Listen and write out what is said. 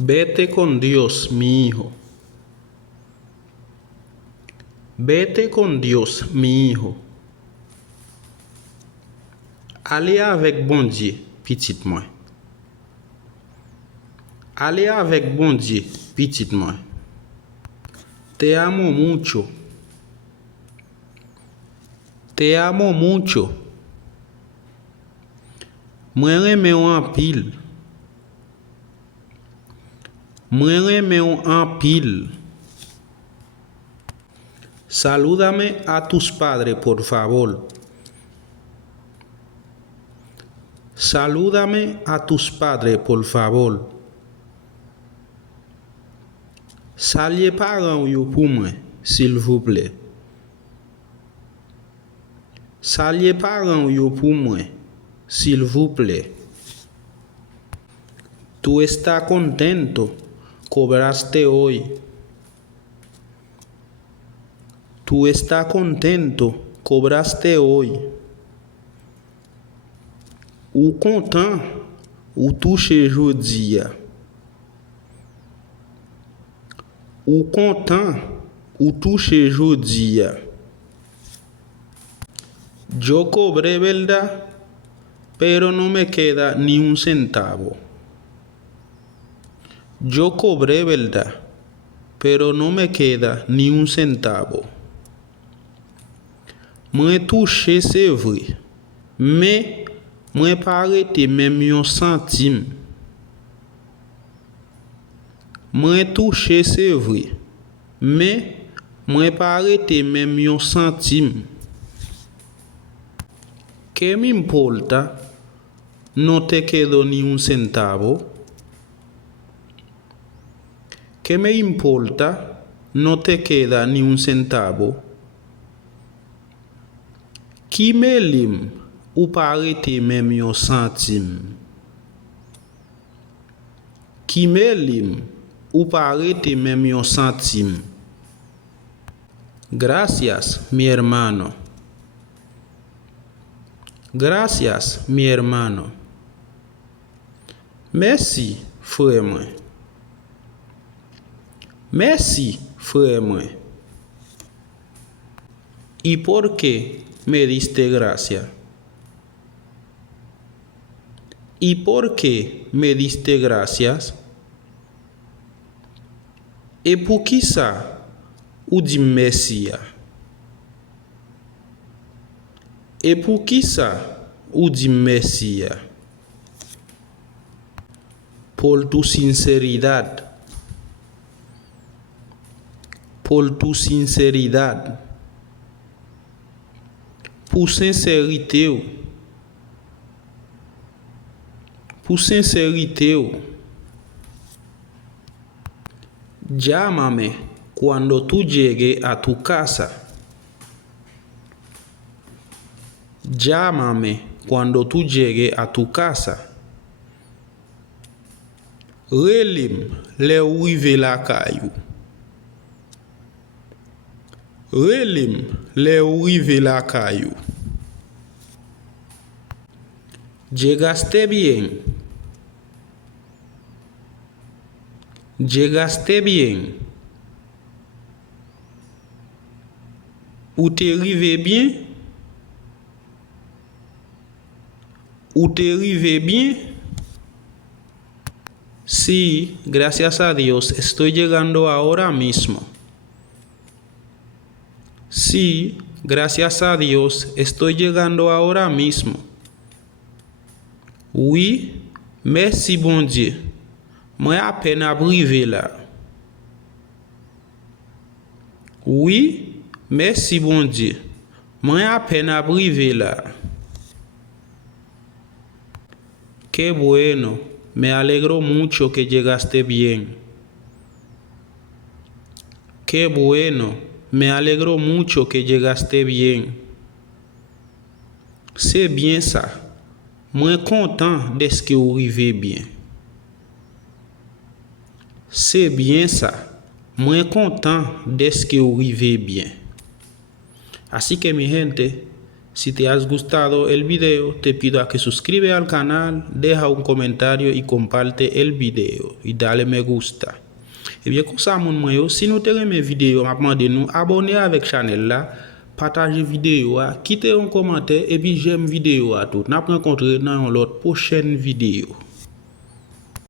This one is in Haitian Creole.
Vete con Dios, mi hijo. Vete con Dios, mi hijo. Allez avec bon Dieu, petite moi. Allez avec bon Dieu, petite moi. Te amo mucho. Te amo mucho. Moi reme en pile. Moi reme en pile. Salúdame a tus padres, por favor. Salúdame a tus padres, por favor. Saluez parents yo pour moi, s'il vous plaît. Saluez parents yo pour moi, s'il vous plaît. Tú estás contento, cobraste hoy. Tú estás contento, cobraste hoy. Ou content, ou touché jeudi. Ou content, ou touché jeudi. Yo cobré, ¿verdad? Pero no me queda ni un centavo. Yo cobré, ¿verdad? Pero no me queda ni un centavo. Moi touché, c'est vrai. Mais moi pas arrêté même un centime. Moi touché, c'est vrai. Mais moi pas arrêté même un centime. ¿Qué me importa? No te quedó ni un centavo. ¿Qué me importa? No te queda ni un centavo. Qui me lim ou pas arrêter même un centime? Qui me lim ou pas arrêter même un centime? Gracias, mi hermano. Gracias, mi hermano. Merci, frère moi. Merci, frère moi. ¿Y por qué me diste gracia? ¿Y por qué me diste gracias? Et pour qui ça ou dit merci? Et pour qui ça ou dit merci? Por tu sinceridad. Por tu sinceridad. Pour sincérité. Pour sincérité. Llámame cuando tú llegues a tu casa. Llámame cuando tú llegues a tu casa. Relim le ouive la caillou. Relim le ouive la caillou. Llegaste bien. Llegaste bien. Ou t'es arrivé bien? Ou t'es arrivé bien? Sí, gracias a Dios, estoy llegando ahora mismo. Sí, gracias a Dios, estoy llegando ahora mismo. Oui, merci bon Dieu. Moi à peine arrivé là. Oui, merci bon Dieu. Moi à peine arrivé là. Qué bueno, me alegro mucho que llegaste bien. Qué bueno, me alegro mucho que llegaste bien. C'est bien ça. Moi content d'être que vous arrivez bien. C'est bien ça. Moi content d'être que vous arrivez bien. Así que mi gente, Si te has gustado el video, te pido a que suscribes al canal, deja un comentario y comparte el video y dale me gusta. Et bien, comme ça, mon moyen, si nous te aimé vidéo, m'a demandé nous abonner avec channel là, partager vidéo, quitter un commentaire et puis j'aime vidéo à tout. N'a rencontré dans l'autre prochaine vidéo.